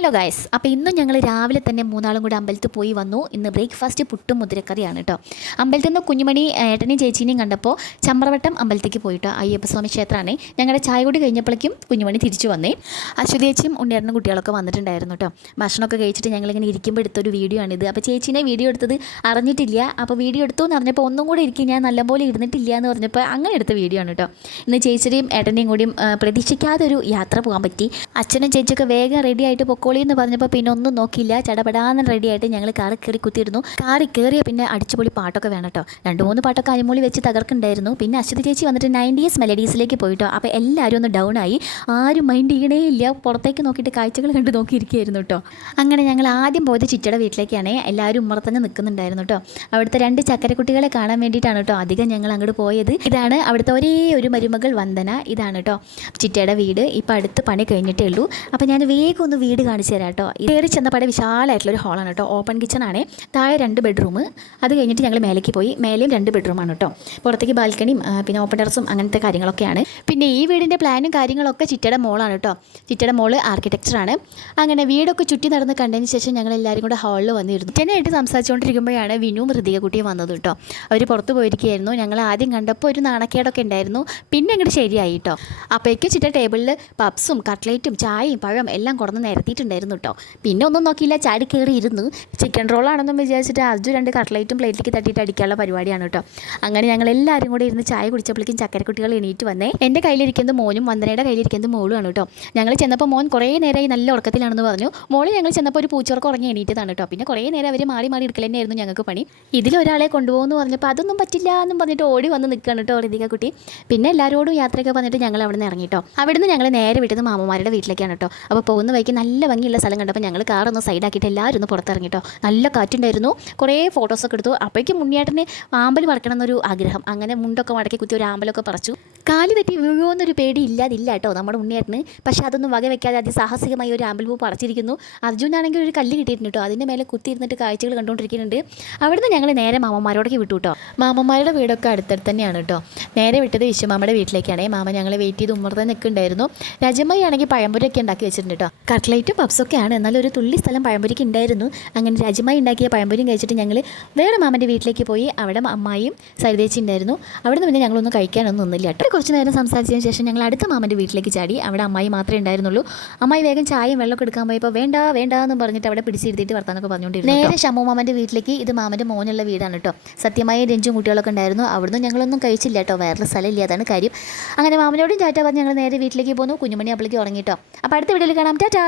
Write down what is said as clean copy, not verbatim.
Hello guys, അപ്പോൾ ഇന്നും ഞങ്ങൾ രാവിലെ തന്നെ മൂന്നാളും കൂടി അമ്പലത്തിൽ പോയി വന്നു. ഇന്ന് ബ്രേക്ക്ഫാസ്റ്റ് പുട്ടും മുതിരക്കറിയാണ് കേട്ടോ. അമ്പലത്തിൽ നിന്ന് കുഞ്ഞുമണി ഏട്ടനെയും ചേച്ചീനെയും കണ്ടപ്പോൾ ചമ്രവട്ടം അമ്പലത്തേക്ക് പോയിട്ടോ. അയ്യപ്പസ്വാമി ക്ഷേത്രമാണ്. ഞങ്ങളുടെ ചായ കൂടി കഴിഞ്ഞപ്പോഴേക്കും കുഞ്ഞുമണി തിരിച്ചു വന്നേ. അശ്വതി ചേച്ചിയും ഉണ്ണിയേട്ടനും കുട്ടികളൊക്കെ വന്നിട്ടുണ്ടായിരുന്നു കേട്ടോ. ഭക്ഷണമൊക്കെ കഴിച്ചിട്ട് ഞങ്ങളിങ്ങനെ ഇരിക്കുമ്പോൾ എടുത്തൊരു വീഡിയോ ആണിത്. അപ്പോൾ ചേച്ചീനെ വീഡിയോ എടുത്തത് അറിഞ്ഞിട്ടില്ല. അപ്പോൾ വീഡിയോ എടുത്തു എന്ന് പറഞ്ഞപ്പോൾ ഒന്നും കൂടി ഇരിക്കും, ഞാൻ നല്ലപോലെ ഇരുന്നിട്ടില്ല എന്ന് പറഞ്ഞപ്പോൾ അങ്ങനെ എടുത്ത വീഡിയോ ആണ് കേട്ടോ. ഇന്ന് ചേച്ചിയുടെയും ഏട്ടൻ്റെയും കൂടിയും പ്രതീക്ഷിക്കാതെ ഒരു യാത്ര പോകാൻ പറ്റി. അച്ഛനും ചേച്ചിയൊക്കെ വേഗം റെഡി ആയിട്ട് പൊക്കോളി എന്ന് പറഞ്ഞപ്പോൾ പിന്നെ ഒന്നും നോക്കിയില്ല, ചടപടാന്ന് റെഡി ആയിട്ട് ഞങ്ങൾ കാറിൽ കയറി കുത്തിയിരുന്നു. കാറിൽ കയറിയ പിന്നെ അടിച്ചുപൊളി പാട്ടൊക്കെ വേണം കേട്ടോ. 2-3 പാട്ടൊക്കെ അരിമൂളി വെച്ച് തകർക്കുന്നുണ്ടായിരുന്നു. പിന്നെ അശ്വതി ചേച്ചി വന്നിട്ട് 90s മെലഡീസിലേക്ക് പോയിട്ടോ. അപ്പോൾ എല്ലാവരും ഒന്ന് ഡൗൺ ആയി, ആരും മൈൻഡ് ചെയ്യണേ ഇല്ല, പുറത്തേക്ക് നോക്കിയിട്ട് കാഴ്ചകൾ കണ്ട് നോക്കിയിരിക്കുകയായിരുന്നു കേട്ടോ. അങ്ങനെ ഞങ്ങൾ ആദ്യം പോയത് ചിറ്റയുടെ വീട്ടിലേക്കാണ്. എല്ലാവരും ഉമ്മറത്തന്നെ നിൽക്കുന്നുണ്ടായിരുന്നു കേട്ടോ. അവിടുത്തെ 2 ചക്കരക്കുട്ടികളെ കാണാൻ വേണ്ടിയിട്ടാണ് കേട്ടോ അധികം ഞങ്ങൾ അങ്ങോട്ട് പോയത്. ഇതാണ് അവിടുത്തെ ഒരേ ഒരു മരുമകൾ വന്ദന. ഇതാണ് കേട്ടോ ചിറ്റയുടെ വീട്. ഇപ്പം അടുത്ത് പണി കഴിഞ്ഞിട്ടേ ഉള്ളൂ. അപ്പോൾ ഞാൻ വേഗം ഒന്ന് വീട് കാണിച്ചു തരാം കേട്ടോ. കയറി ചെന്നപ്പാടെ വിശാലമായിട്ടുള്ളൊരു ഹോളാണ് കേട്ടോ. ഓപ്പൺ കിച്ചണാണ്. താഴെ 2 ബെഡ്റൂം. അത് കഴിഞ്ഞിട്ട് ഞങ്ങൾ മേലേക്ക് പോയി. മേലെയും 2 ബെഡ്റൂമാണ് കേട്ടോ. പുറത്തേക്ക് ബാൽക്കണിയും പിന്നെ ഓപ്പൺ ടെറസും അങ്ങനത്തെ കാര്യങ്ങളൊക്കെയാണ്. പിന്നെ ഈ വീടിൻ്റെ പ്ലാനും കാര്യങ്ങളൊക്കെ ചിറ്റയുടെ മോളാണ് കേട്ടോ. ചിറ്റയുടെ മോള് ആർക്കിടെക്ചറാണ്. അങ്ങനെ വീടൊക്കെ ചുറ്റി നടന്ന് കണ്ടതിന് ശേഷം ഞങ്ങൾ എല്ലാവരും കൂടെ ഹാളിൽ വന്നിരുന്നു. ചെന്നായിട്ട് സംസാരിച്ചുകൊണ്ടിരിക്കുമ്പോഴാണ് വിനു മൃതിക കുട്ടിയെ വന്നത് കേട്ടോ. അവർ പുറത്ത് പോയിരിക്കുകയായിരുന്നു. ഞങ്ങൾ ആദ്യം കണ്ടപ്പോൾ ഒരു നാണക്കേടൊക്കെ ഉണ്ടായിരുന്നു. പിന്നെ അങ്ങോട്ട് ശരിയായി കേട്ടോ. അപ്പോഴേക്കും ചിറ്റ ടേബിളിൽ പപ്സും കട്ട്ലേറ്റും ചായയും പഴം എല്ലാം കൊണ്ടുവന്ന് നിരത്തിയിട്ടുണ്ടായിരുന്നു കേട്ടോ. പിന്നെ ഒന്നും നോക്കിയില്ല, ചാടി കയറി ഇരുന്നു. ചിക്കൻ റോളാണെന്നും വിചാരിച്ചിട്ട് അർജു 2 കട്ട്ലേറ്റും പ്ലേറ്റിലേക്ക് തട്ടിയിട്ട് അടിക്കാനുള്ള പരിപാടിയാണ് കേട്ടോ. അങ്ങനെ ഞങ്ങൾ എല്ലാവരും കൂടെ ഇരുന്ന് ചായ കുടിച്ചപ്പോഴേക്കും ചക്കരക്കുട്ടികൾ എണീറ്റ് വന്നേ. എൻ്റെ കയ്യിലിരിക്കുന്നത് മോനും വന്ദനയുടെ കയ്യിലിരിക്കുന്നത് മോളുമാണ് കേട്ടോ. ഞങ്ങൾ ചെന്നപ്പോൾ മോൻ കുറേ നേരമായി നല്ല ഉറക്കത്തിലാണെന്ന് പറഞ്ഞു. മോള് ഞങ്ങൾ ചെന്നപ്പോൾ ഒരു പൂച്ചുറക്കം ഉറങ്ങി എണീറ്റതാണ് കേട്ടോ. പിന്നെ കുറേ നേരം അവർ മാറി മാറി എടുക്കൽ തന്നെയായിരുന്നു ഞങ്ങൾക്ക് പണി. ഇതിലൊരാളെ കൊണ്ടുപോകുമെന്ന് പറഞ്ഞപ്പോൾ അതൊന്നും പറ്റില്ല എന്നും പറഞ്ഞിട്ട് ഓടി വന്ന് നിൽക്കുകയാണ് കേട്ടോ ഋതിക കുട്ടി. പിന്നെ എല്ലാവരോടും യാത്രയൊക്കെ പറഞ്ഞിട്ട് ഞങ്ങൾ അവിടെ നിന്ന് ഇറങ്ങിട്ടോ. അവിടുന്ന് ഞങ്ങൾ നേരെ വിട്ടുന്നത് മാമന്മാരുടെ വീട്ടിലേക്കാണ് കേട്ടോ. അപ്പോൾ പോകുന്ന വഴിക്ക് നല്ല ഭംഗിയുള്ള സ്ഥലം കണ്ടപ്പോൾ ഞങ്ങൾ കാറൊന്ന് സൈഡാക്കിയിട്ട് എല്ലാവരും ഒന്ന് പുറത്തിറങ്ങിട്ടോ. നല്ല കാറ്റുണ്ടായിരുന്നു. കുറേ ഫോട്ടോസൊക്കെ എടുത്തു. അപ്പോഴേക്കും ഉണ്ണിയേട്ടന് ആമ്പൽ മറക്കണം എന്നൊരു ആഗ്രഹം. അങ്ങനെ മുണ്ടൊക്കെ മടക്കി കുത്തി ഒരു ആമ്പലൊക്കെ പറിച്ചു. കാല് തെറ്റി വീഴുമെന്നൊരു പേടി ഇല്ലാതില്ല കേട്ടോ നമ്മുടെ ഉണ്ണിയേട്ടന്. പക്ഷേ അതൊന്നും വക വെക്കാതെ അതിസാഹസികമായി ഒരു ആമ്പൽ പൂ പറിച്ചിരിക്കുന്നു. അർജുനാണെങ്കിൽ ഒരു കല്ല് കിട്ടിയിട്ടുണ്ട് കേട്ടോ. അതിൻ്റെ മേലെ കുത്തിയിരുന്നിട്ട് കാഴ്ചകൾ കണ്ടുകൊണ്ടിരിക്കുന്നുണ്ട്. അവിടുന്ന് ഞങ്ങൾ നേരെ മാമന്മാരോടൊക്കെ വിട്ടു കേട്ടോ. മാമന്മാരുടെ വീടൊക്കെ അടുത്തടുത്ത് തന്നെയാണ് കേട്ടോ. നേരെ വിട്ടത് വിശ്വമാമയുടെ വീട്ടിലേക്കാണ്. മാമ ഞങ്ങളെ വെയിറ്റ് ചെയ്ത് ഉമ്മർത്ത് നിൽക്കുന്നുണ്ടായിരുന്നു. രജമ്മ ആണെങ്കിൽ പഴംപൊരിയൊക്കെ ഉണ്ടാക്കി വെച്ചിട്ടുണ്ട് കേട്ടോ. കട്ട്ലൈറ്റും പപ്സൊക്കെയാണ്, എന്നാലും ഒരു തുള്ളി സ്ഥലം പഴംപൊരിക്ക് ഉണ്ടായിരുന്നു. അങ്ങനെ രജമ്മ ഉണ്ടാക്കിയ പഴംപൊരിയും കഴിച്ചിട്ട് ഞങ്ങൾ വേറെ മാമൻ്റെ വീട്ടിലേക്ക് പോയി. അവിടെ അമ്മായിയും സരിതേച്ചി ഉണ്ടായിരുന്നു. അവിടെ നിന്ന് പിന്നെ ഞങ്ങളൊന്നും കഴിക്കാനൊന്നും നിന്നില്ല കേട്ടോ. കുറച്ച് നേരം സംസാരിച്ചതിന് ശേഷം ഞങ്ങൾ അടുത്ത മാമൻ്റെ വീട്ടിലേക്ക് ചാടി. അവിടെ അമ്മായി മാത്രമേ ഉണ്ടായിരുന്നുള്ളൂ. അമ്മായി വേഗം ചായയും വെള്ളമൊക്കെ എടുക്കാൻ പോയപ്പോൾ വേണ്ട വേണ്ട എന്ന് പറഞ്ഞിട്ട് അവിടെ പിടിച്ചിരുത്തിയിട്ട് വർത്താനൊക്കെ പറഞ്ഞുകൊണ്ടിരുന്നു. നേരെ ഷമ്മു മാമൻ്റെ വീട്ടിലേക്ക്. ഇത് മാമൻ്റെ മോനുള്ള വീടാണ് കേട്ടോ. സത്യമായ രഞ്ജും കുട്ടികളൊക്കെ ഉണ്ടായിരുന്നു. അവിടുന്ന് ഞങ്ങളൊന്നും കഴിച്ചില്ല കേട്ടോ. വേറെ സ്ഥലമില്ല, അതാണ് കാര്യം. അങ്ങനെ മാമനോടും ചാറ്റ പറഞ്ഞ് ഞങ്ങൾ നേരെ വീട്ടിലേക്ക് പോന്നു. കുഞ്ഞുമണി അപ്പോഴേക്ക് ഉറങ്ങിട്ടോ. അപ്പോൾ അടുത്ത വീഡിയോയിൽ കാണാം. ടാറ്റാ.